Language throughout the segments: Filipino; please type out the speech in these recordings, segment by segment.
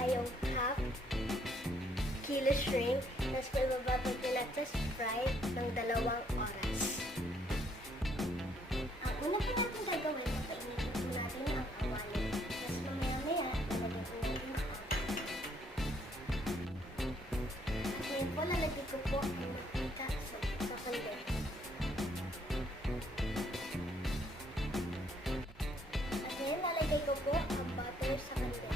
tayong half kilo shrimp. Tapos may bababag ko na sa Sprite ng 2 oras. Ang una po natin gagawin, papainitin po natin ang kawali. Tapos mamaya-maya, lalagyan po natin ang at ngayon po, lalagyan ko po ang mantika sa kandila. At ngayon, lalagay ko po ang butter sa kandila.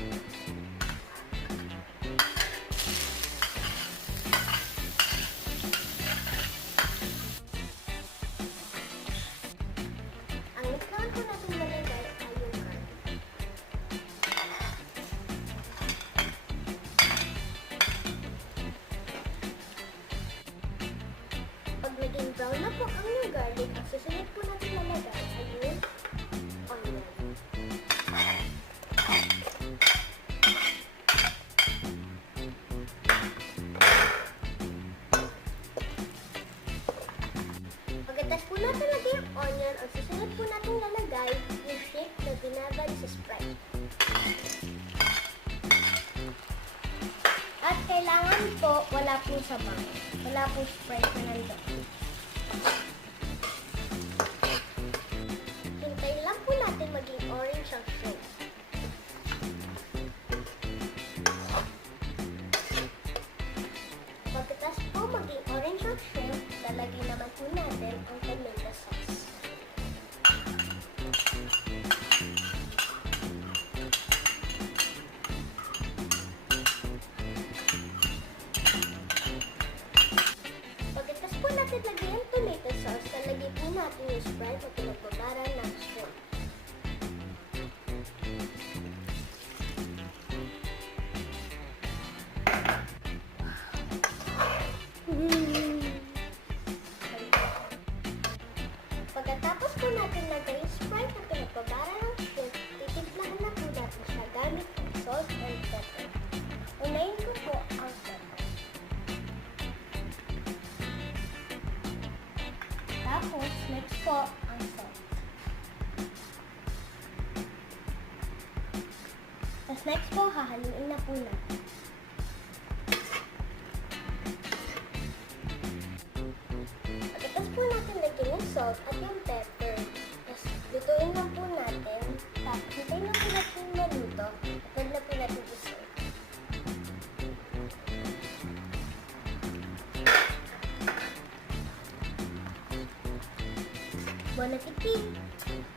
Ang next naman po natin lalagay ay yung garlic. Pag naging brown na po ang yung garlic, ang susunod po natin lalagay ay yung onion. Pagkatapos po natin lagay yung onion, ang susunod po natin lalagay yung shrimp na binabad sa Sprite. At kailangan po wala pong sabaw. Wala pong Sprite na nandoon. Hintayin lang po natin maging orange ang shrimp. Pagkatapos po maging orange ang shrimp, lalagyan naman po natin ang tomato sauce. Pagkatapos po natin lagyan ang tomato sauce, lalagyan po natin yung Sprite na pinagbabaran ng shrimp. Pagkatapos po natin lagay yung Sprite na pinagbabaran ng shrimp, titimplahan na po natin siya gamit ang salt and pepper. Unahin ko po ang pepper. Tapos, next po ang salt. Tapos next po, hahaluin na po natin. Pagkatapos po natin lagyan yung salt at yung pepper. Tapos lutuin lang po natin. Tapos hintayin lang po natin maluto. At wag na po natin i-serve. Bon appetit!